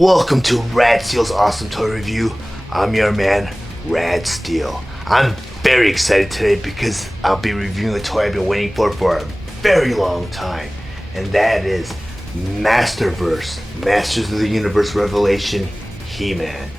Welcome to Rad Steele's Awesome Toy Review. I'm your man, Rad Steele. I'm very excited today because I'll be reviewing a toy I've been waiting for a very long time, and that is Masterverse Masters of the Universe Revelation He-Man.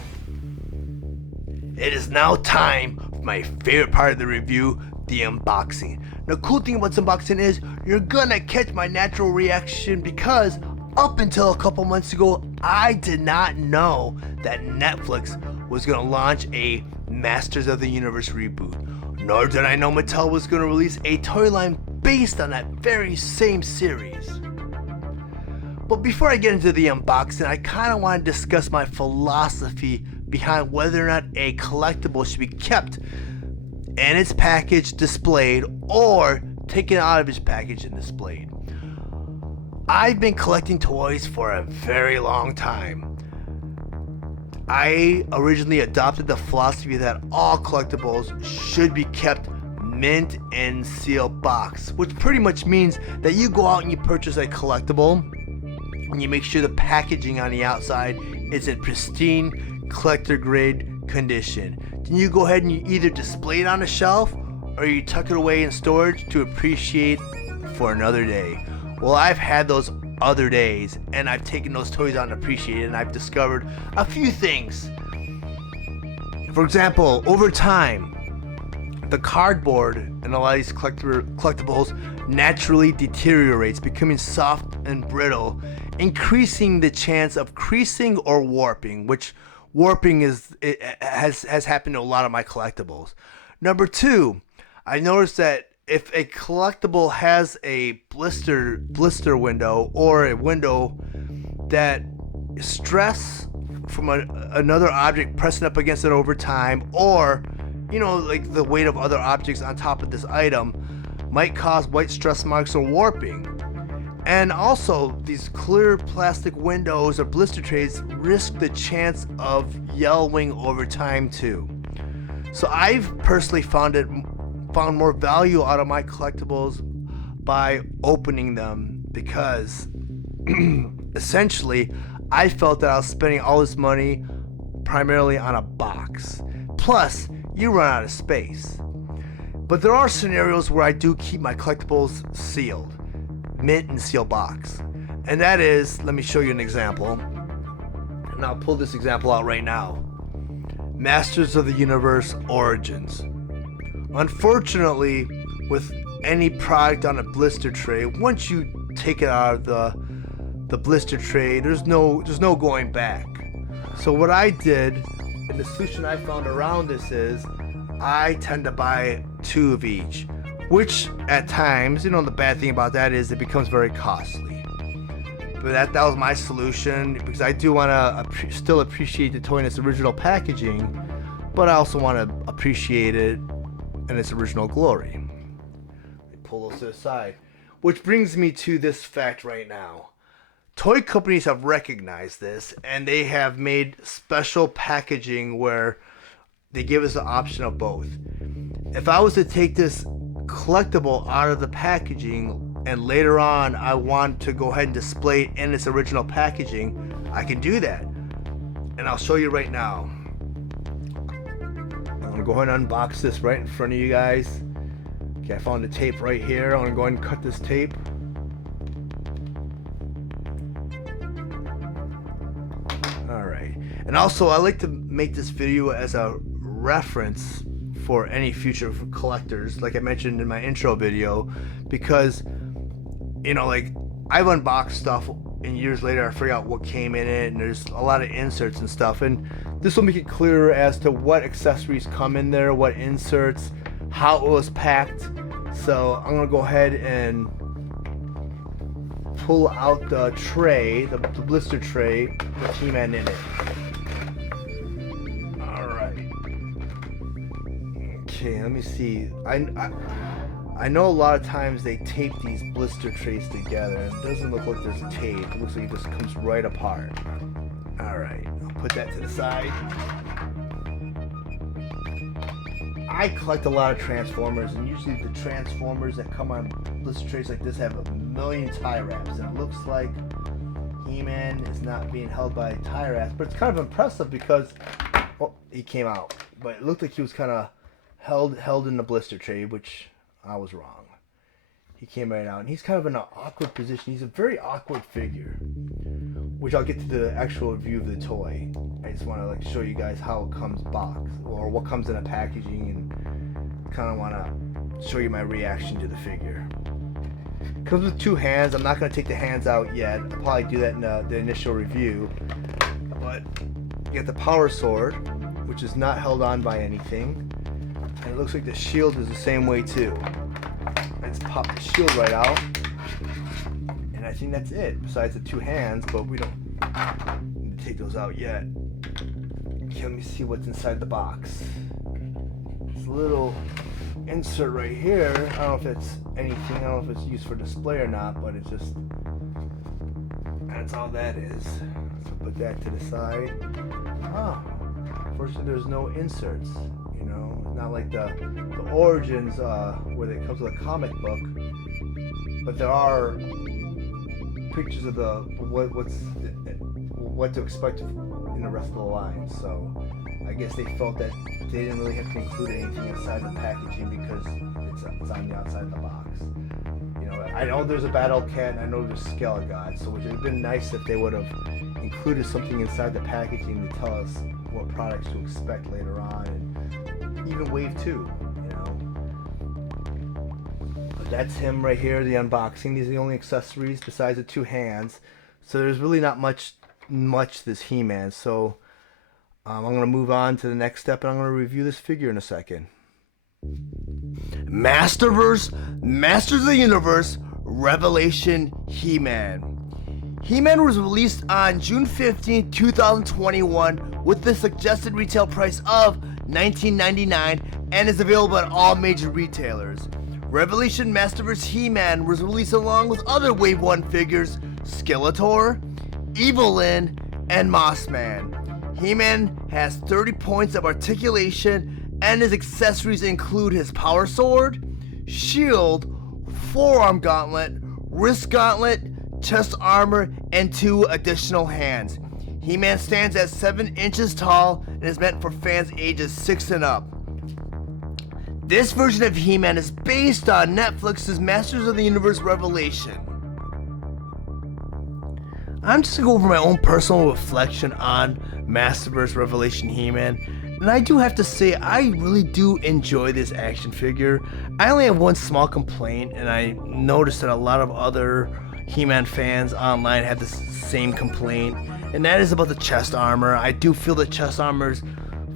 It is now time for my favorite part of the review, the unboxing. The cool thing about this unboxing is you're gonna catch my natural reaction because up until a couple months ago, I did not know that Netflix was going to launch a Masters of the Universe reboot. Nor did I know Mattel was going to release a toy line based on that very same series. But before I get into the unboxing, I kind of want to discuss my philosophy behind whether or not a collectible should be kept in its package displayed or taken out of its package and displayed. I've been collecting toys for a very long time. I originally adopted the philosophy that all collectibles should be kept mint and sealed box, which pretty much means that you go out and you purchase a collectible and you make sure the packaging on the outside is in pristine collector grade condition. Then you go ahead and you either display it on a shelf or you tuck it away in storage to appreciate for another day. Well, I've had those other days, and I've taken those toys out and appreciated, and I've discovered a few things. For example, over time, the cardboard in a lot of these collectibles naturally deteriorates, becoming soft and brittle, increasing the chance of creasing or warping, which warping has happened to a lot of my collectibles. Number two, I noticed that if a collectible has a blister window or a window that stress from another object pressing up against it over time, or like the weight of other objects on top of this item might cause white stress marks or warping. And also these clear plastic windows or blister trays risk the chance of yellowing over time too. So I've personally found more value out of my collectibles by opening them because essentially I felt that I was spending all this money primarily on a box. Plus, you run out of space. But there are scenarios where I do keep my collectibles sealed, mint and sealed box. And that is, let me show you an example. And I'll pull this example out right now. Masters of the Universe Origins. Unfortunately, with any product on a blister tray, once you take it out of the blister tray, there's no going back. So what I did, and the solution I found around this is, I tend to buy two of each, which at times, the bad thing about that is it becomes very costly. But that was my solution because I do want to still appreciate the toy in its original packaging, but I also want to appreciate it in its original glory. Let me pull those to the side. Which brings me to this fact right now. Toy companies have recognized this and they have made special packaging where they give us the option of both. If I was to take this collectible out of the packaging and later on I want to go ahead and display it in its original packaging, I can do that. And I'll show you right now. I'm going to go ahead and unbox this right in front of you guys. Okay, I found the tape right here. I'm going to go ahead and cut this tape. Alright. And also, I like to make this video as a reference for any future collectors, like I mentioned in my intro video, because, I've unboxed stuff and years later I figure out what came in it, and there's a lot of inserts and stuff, and this will make it clearer as to what accessories come in there, what inserts, how it was packed. So I'm gonna go ahead and pull out the tray, the blister tray with He-Man in it. Alright. Okay, let me see. I know a lot of times they tape these blister trays together. It doesn't look like there's tape. It looks like it just comes right apart. Alright, I'll put that to the side. I collect a lot of Transformers, and usually the Transformers that come on blister trays like this have a million tie wraps, and it looks like He-Man is not being held by a tire ass, but it's kind of impressive because, oh, he came out, but it looked like he was kind of held in the blister tray, which I was wrong. He came right out, and he's kind of in an awkward position. He's a very awkward figure, which I'll get to the actual review of the toy. I just want to like show you guys how it comes boxed, or what comes in a packaging, and kind of want to show you my reaction to the figure. It comes with 2 hands. I'm not going to take the hands out yet. I'll probably do that in the initial review. But you get the power sword, which is not held on by anything. And it looks like the shield is the same way too. Let's pop the shield right out. And I think that's it, besides the 2 hands, but we don't need to take those out yet. Okay, let me see what's inside the box. It's a little insert right here. I don't know if it's anything, I don't know if it's used for display or not, but it's just, that's all that is. So put that to the side. Oh, unfortunately there's no inserts, you know, not like the Origins where it comes with a comic book, but there are pictures of the what to expect in the rest of the line. So I guess they felt that they didn't really have to include anything inside the packaging because it's on the outside of the box. You know, I know there's a Battle Cat and I know there's Skelegod, so it would have been nice if they would have included something inside the packaging to tell us what products to expect later on, and even Wave 2, you know. But that's him right here, the unboxing. These are the only accessories besides the 2 hands. So there's really not much this He-Man. So I'm going to move on to the next step, and I'm going to review this figure in a second. Masterverse Masters of the Universe Revelation He-Man. He-Man was released on June 15, 2021 with the suggested retail price of $19.99 and is available at all major retailers. Revelation Masterverse He-Man was released along with other Wave 1 figures Skeletor, Evelyn, and Mossman. He-Man has 30 points of articulation, and his accessories include his power sword, shield, forearm gauntlet, wrist gauntlet, chest armor, and 2 additional hands. He-Man stands at 7 inches tall and is meant for fans ages 6 and up. This version of He-Man is based on Netflix's Masters of the Universe Revelation. I'm just going to go over my own personal reflection on Masterverse Revelation He-Man, and I do have to say I really do enjoy this action figure. I only have one small complaint, and I noticed that a lot of other He-Man fans online have the same complaint, and that is about the chest armor. I do feel the chest armor is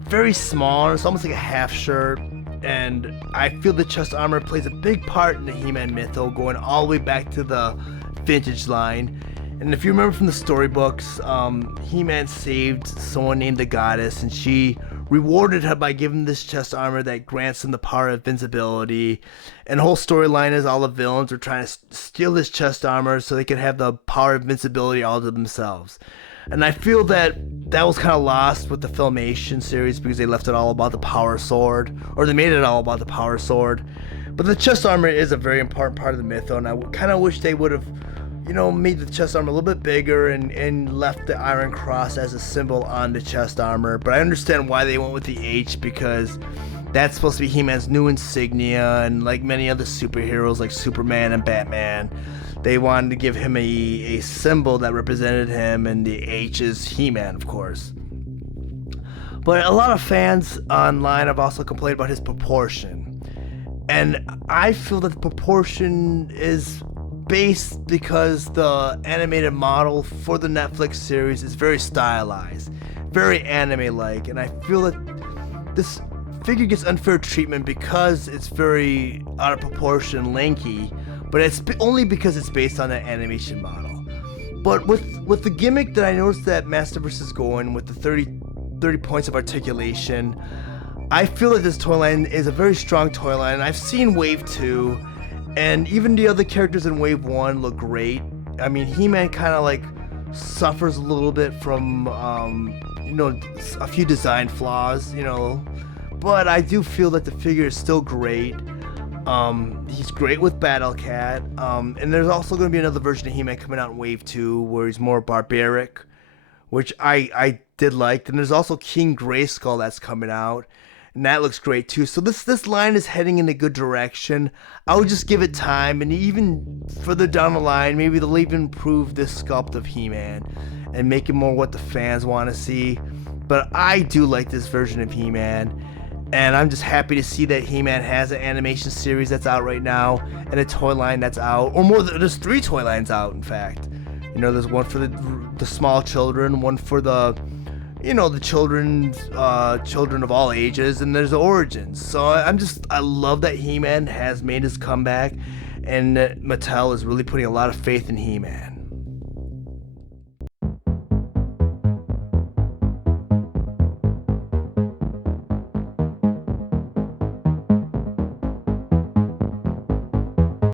very small, it's almost like a half shirt, and I feel the chest armor plays a big part in the He-Man mytho, going all the way back to the vintage line. And if you remember from the storybooks, He-Man saved someone named the Goddess, and she rewarded her by giving this chest armor that grants him the power of invincibility. And the whole storyline is all the villains are trying to steal this chest armor so they can have the power of invincibility all to themselves. And I feel that was kind of lost with the Filmation series because they left it all about the power sword, or they made it all about the power sword. But the chest armor is a very important part of the mytho, and I kind of wish they would have, you know, made the chest armor a little bit bigger and left the Iron Cross as a symbol on the chest armor. But I understand why they went with the H, because that's supposed to be He-Man's new insignia, and like many other superheroes like Superman and Batman, they wanted to give him a symbol that represented him, and the H is He-Man, of course. But a lot of fans online have also complained about his proportion, and I feel that the proportion is based because the animated model for the Netflix series is very stylized, very anime-like, and I feel that this figure gets unfair treatment because it's very out of proportion, lanky, but it's only because it's based on an animation model. But with the gimmick that I noticed that Masterverse is going with the 30 points of articulation, I feel that this toy line is a very strong toy line. I've seen Wave 2, and even the other characters in Wave 1 look great. I mean, He-Man kind of like suffers a little bit from, you know, a few design flaws, you know. But I do feel that the figure is still great. He's great with Battle Cat. And there's also going to be another version of He-Man coming out in Wave 2 where he's more barbaric, which I did like. And there's also King Grayskull that's coming out, and that looks great too. So this line is heading in a good direction. I would just give it time, and even further down the line, maybe they'll even improve this sculpt of He-Man and make it more what the fans want to see. But I do like this version of He-Man, and I'm just happy to see that He-Man has an animation series that's out right now and a toy line that's out, or more. There's 3 toy lines out, in fact. You know, there's one for the small children, one for the children of all ages, and there's Origins. So I love that He-Man has made his comeback, and Mattel is really putting a lot of faith in He-Man.